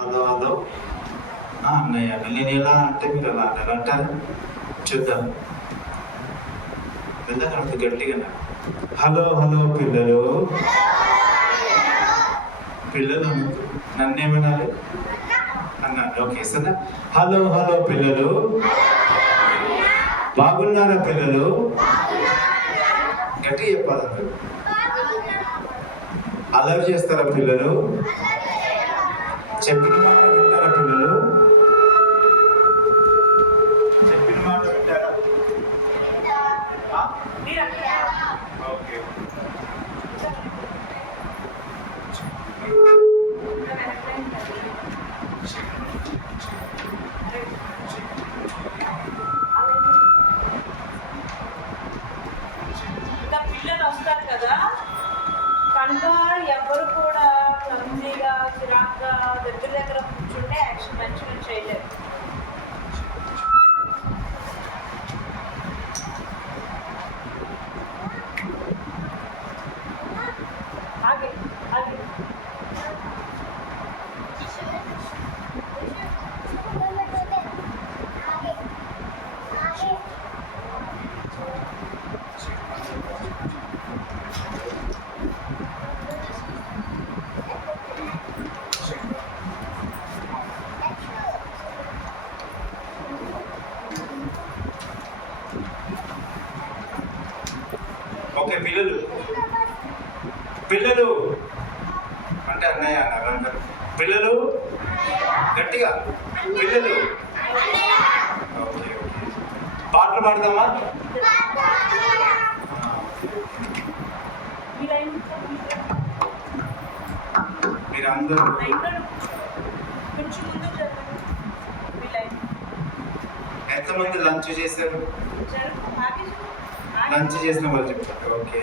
Hello hello అన్నయ్య నేను ఎలా అంటే మీరు ఎలా అంటారు చూద్దాం. వెళ్ళగలదు గట్టిగా. హలో హలో పిల్లలు, పిల్లలు నన్నేమన్నారు అన్నారు. ఓకే సరే. హలో హలో పిల్లలు, బాగున్నారా పిల్లలు? గట్టిగా చెప్పాలి. అలర్ట్ చేస్తారా పిల్లలు? చెప్పిన మాట వింటారా పిల్లలు? చెప్పిన మాట వింటారా? ఓకే. ఇంకా పిల్లలు వస్తారు కదా, కనుక ఎవరు కూడా క్లమ్జీగా చిరాగ్గా దగ్గర కూర్చుంటే యాక్షన్ మంచిగా చేయలేరు. ఆగే ఆగే ఓకే. పిల్లలు పిల్లలు అంటే అన్నయ్య అన్నారు అంటారు. పిల్లలు గట్టిగా పిల్లలు. Okay okay. పాటలు పాడదామా? మీరందరూ కొంచెం ముందు ఎంతమంది లంచ్ చేశారు? లంచ్ చేసిన వాళ్ళు చెప్తారు. ఓకే.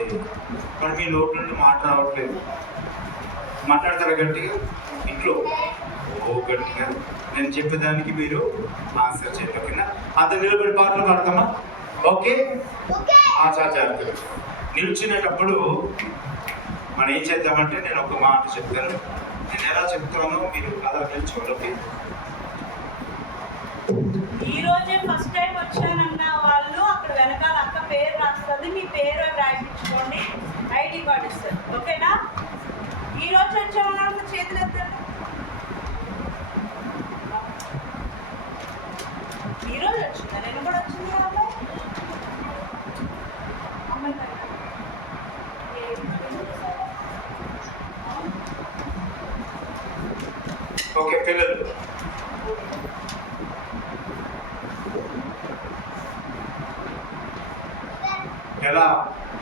మరి మీ నోటి నుండి మాట రావట్లేదు. మాట్లాడతారా గట్టిగా ఇంట్లో? ఓ గట్టిగా. నేను చెప్పేదానికి మీరు ఆన్సర్ చేయండి. ఓకేనా? అంత నిలబడి పాటలు పాడతామా? ఓకే. ఆచార్య నిల్చునేటప్పుడు మనం ఏం చేద్దామంటే నేను ఒక మాట చెప్తాను. నేను ఎలా చెప్తానో మీరు అలా నిల్చోవాలి. ఓకే. ఈ రోజే ఫస్ట్ టైం వచ్చానన్న వాళ్ళు అక్కడ వెనకాల అక్క పేరు రాస్తుంది, మీ పేరు రాయించుకోండి, ఐడి కార్డు ఇస్తారు. ఓకేనా? ఈ రోజు వచ్చామన్న చేతులు ఎత్తండి. ఈ రోజు వచ్చిందా? నేను కూడా వచ్చింది కదా అమ్మాయి. ఓకే పిల్లలు, ఎలా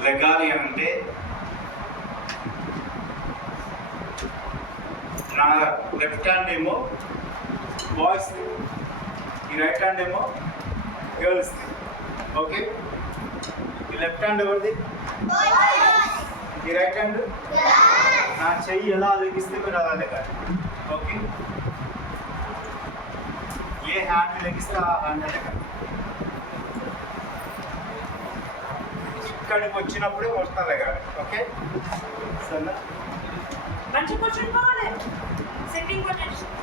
లెగాలి అని అంటే నా లెఫ్ట్ హ్యాండ్ ఏమో బాయ్స్, ఈ రైట్ హ్యాండ్ ఏమో గర్ల్స్. ఓకే. ఈ లెఫ్ట్ హ్యాండ్ ఎవరిది? ఈ రైట్ హ్యాండ్. నా చెయ్యి ఎలా లెగిస్తే మీరు అలా లెగాలి. ఓకే. ఏ హ్యాండ్ లెగిస్తే ఆ హ్యాండ్ లెగాలి. ఇక్కడికి వచ్చినప్పుడే వస్తా లెగాలి. ఓకే సరేనా? మంచి కూర్చుంటుకోవాలి, సిట్టింగ్ పొజిషన్.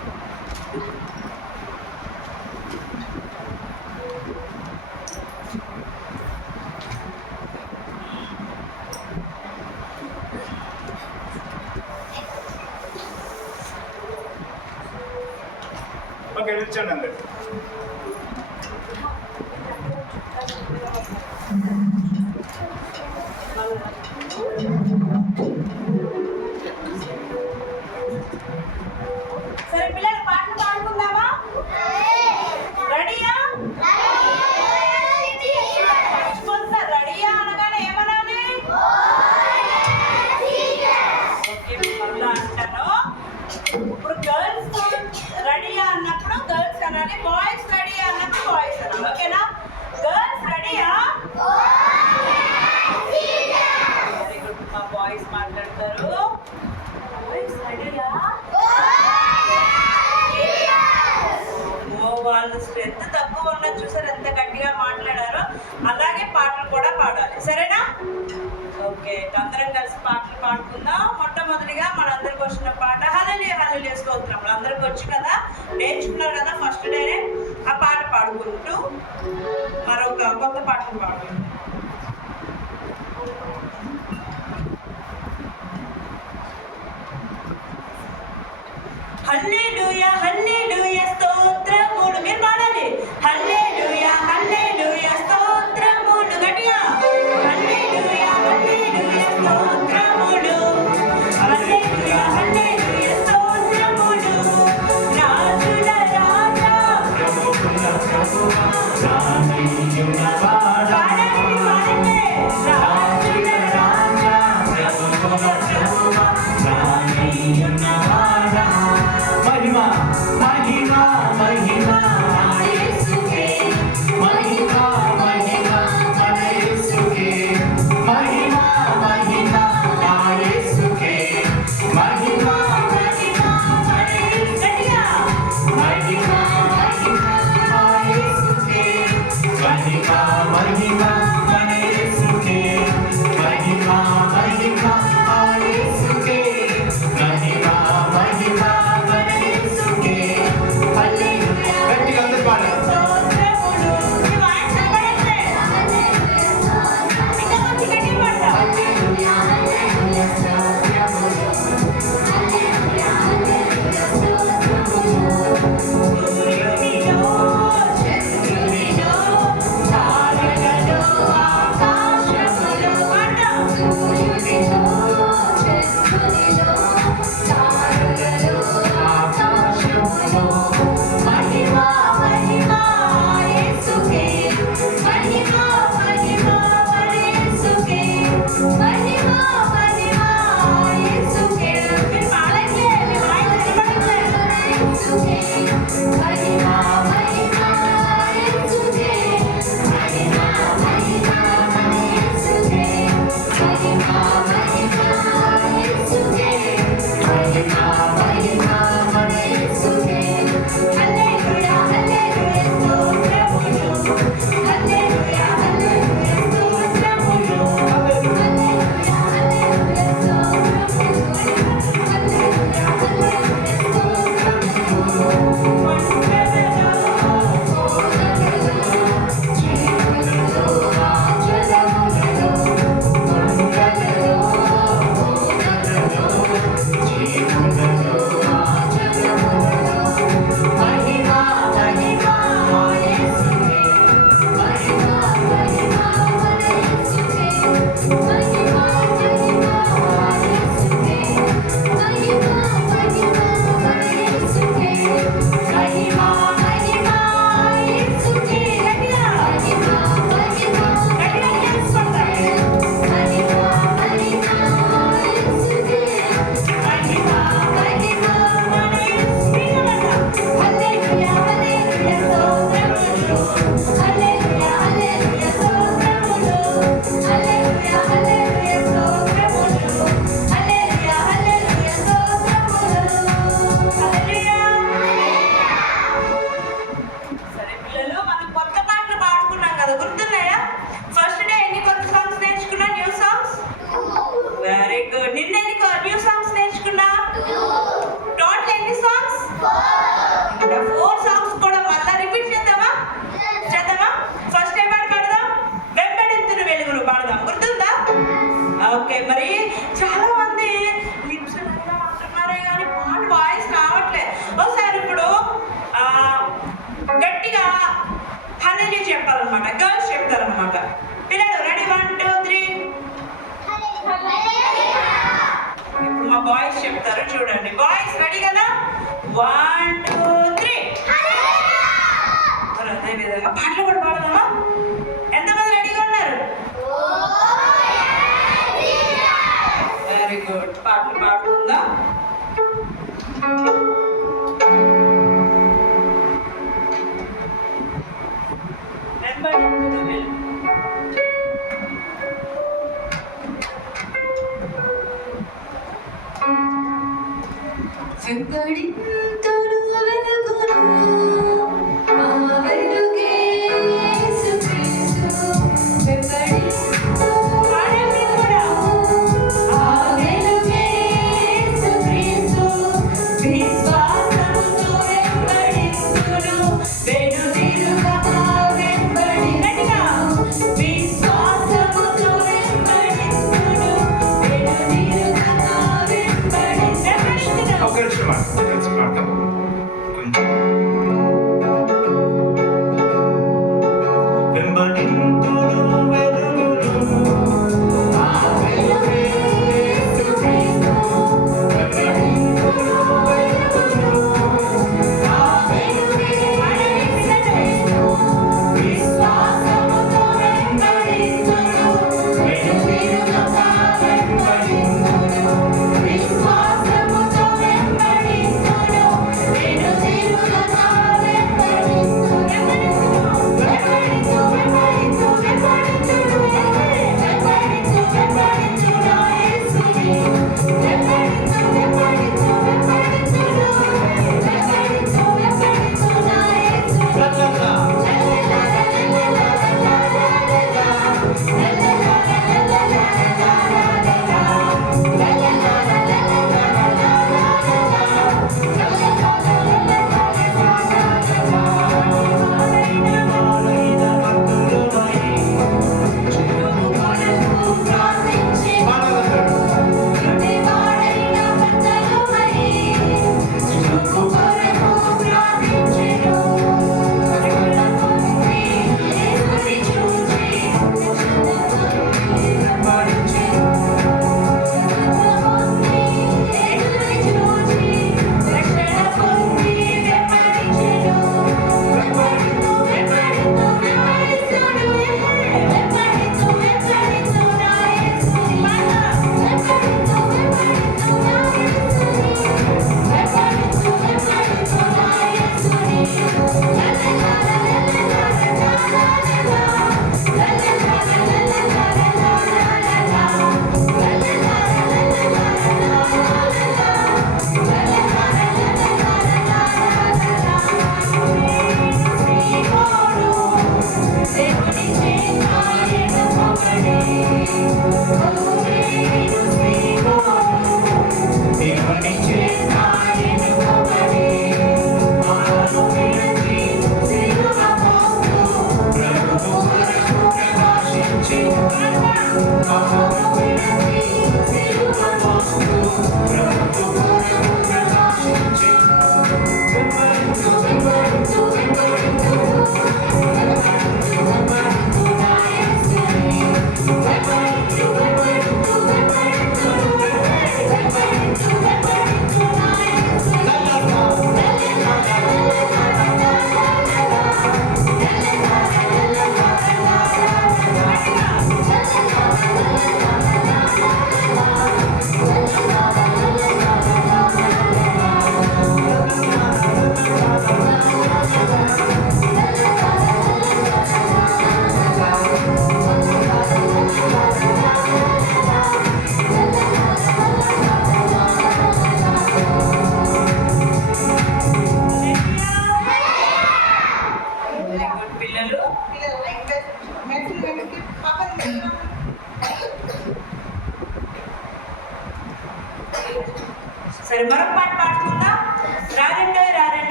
ఓకే నిల్చోండి అందరు. సరే పిల్లలు పాటలు పాడుకుందామా? రెడీయా? రెడీయా అనగానే ఏమనాలి? ఓకే మళ్ళీ అంటాను. ఇప్పుడు గర్ల్స్ రెడీయా అన్నప్పుడు గర్ల్స్ అనాలి, బాయ్స్ రెడీయా అన్నప్పుడు బాయ్స్ అనాలి. ఓకేనా? గర్ల్స్ రెడీయా? Very good. మా బాయ్స్ మాట్లాడతారు. బాయ్స్ రెడీయా? వాళ్ళు స్ట్రెంత్ తక్కువ ఉన్నది చూసారు ఎంత గట్టిగా మాట్లాడారో. అలాగే పాటలు కూడా పాడాలి. సరేనా? ఓకే. అందరం కలిసి పాటలు పాడుకుందాం. మొట్టమొదటిగా మనందరికి వచ్చిన పాట హల్లెలూయా హల్లెలూయా స్తోత్రములు అందరికి వచ్చు కదా, నేర్చుకున్నారు కదా. ఫస్ట్ డేనే ఆ పాట పాడుకుంటూ మరొక కొత్త పాటను పాడుకుంటాం. హల్లెలూయా హల్లెలూయా స్తోత్రములు. మీరు పాడాలి హల్లెలూయా హల్లెలూయా స్తోత్రములు గట్టిగా. హల్లెలూయా హల్లెలూయా స్తోత్రములు. హల్లెలూయా హల్లెలూయా స్తోత్రములు. రాజుల రాజా ప్రభువుల ప్రభువా రాజుయున్నవాడా. పాడండి రాజుల రాజా ప్రభువుల ప్రభువా రాజుయున్నవాడా. महिमा महिमा महिमा యేసుకే महिमा महिमा మన యేసుకే महिमा महिमा నా యేసుకే महिमा మహిమ మన గట్టిగా. महिमा महिमा నా యేసుకే महिमा महिमा మన యేసుకే महिमा महिमा నా యేసుకే महिमा महिमा మన యేసుకే హల్లెలూయా. గట్టిగా అందరూ పాడండి. స్తోత్రములు. మీ వాయిస్ వినపడట్లే. ఇంకా కొంచెం గట్టిగా పాడతాం. హల్లెలూయా హల్లెలూయా స్తోత్రములు. హల్లెలూయా హల్లెలూయా స్తోత్రములు. సూర్యునిలో చంద్రునిలో తారలలో ఆకాశములో పాడతాం. సూర్యునిలో చంద్రునిలో తారలలో ఆకాశములో మహిమా మహిమా యేసుకే మహిమా మహిమా యేసుకే మహిమా మహిమా యేసుకే. మీరు పాడట్లే. మీ వాయిస్ వినపడట్లే. యేసుకే మహిమా మహిమా యేసుకే మహిమా మహిమా యేసుకే మహిమా మహిమా యేసుకే మహిమా మహిమా యేసుకే. హల్లెలూయా హల్లెలూయా స్తోత్రములు. హల్లెలూయా హల్లెలూయా స్తోత్రములు. హల్లెలూయా హల్లెలూయా స్తోత్రములు. హల్లెలూయా హల్లెలూయా స్తోత్రములు. మహిమా మహిమా యేసుకే గట్టిగా. మహిమా మహిమా గట్టిగా చేసుకుంటాం. మహిమా మహిమా యేసుకే మహిమా మహిమా హల్లెలూయా హల్లెలూయా స్తోత్రములు. హల్లెలూయా హల్లెలూయా స్తోత్రములు. హల్లెలూయా హల్లెలూయా స్తోత్రములు. హల్లెలూయా హల్లెలూయా స్తోత్రములు. హల్లెలూయా. సరే పిల్లలు, మనం కొత్త పాటలు పాడుకున్నాం కదా, గుర్తున్నాయా? ఫస్ట్ డే ఎన్ని కొత్త సాంగ్స్ నేర్చుకున్నా? New songs. Very good. నిన్న ఎన్ని న్యూ సాంగ్స్ నేర్చుకున్నా? టోటల్ ఎన్ని సాంగ్స్? 4 సాంగ్స్ కూడా మళ్ళా రిపీట్ చేద్దామా? చేద్దామా? ఫస్ట్ డే పాట పాడదాం. వెంబడింతును వెలుగును పాడదాం. గుర్తుందా? ఓకే. మరి చాలా మంది లిప్స్ అంటున్నారే కానీ పాట వాయిస్ రావట్లే. ఒకసారి ఇప్పుడు గట్టిగా హల్లెలూయా చెప్పాలన్నమాట. గర్ల్స్ చెప్తారన్నమాట. పిల్లలు రెడీ 1 2 3. ఇప్పుడు మా బాయ్స్ చెప్తారు, చూడండి. బాయ్స్ రెడీ కదా? 1 2 3. మరి అదే విధంగా పాటలు కూడా పాడదామా? ఎంతమంది రెడీగా ఉన్నారు? Very good. పాటలు పాడుకుందాం. వెంబడింతును వెలుగు. వెంబడింతును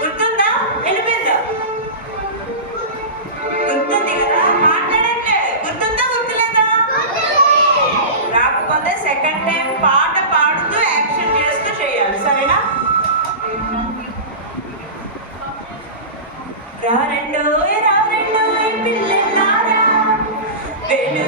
గుర్తుందా? వెళ్ళిపోయిందా? గుర్తుంది కదా? మాట్లాడండి. గుర్తుందా? గుర్తులేదా? రాకపోతే సెకండ్ టైం పాట పాడుతూ యాక్షన్ చేస్తూ చేయాలి. సరేనా? రారెండోయ్ రారెండోయ్ పిల్లలారా వెలు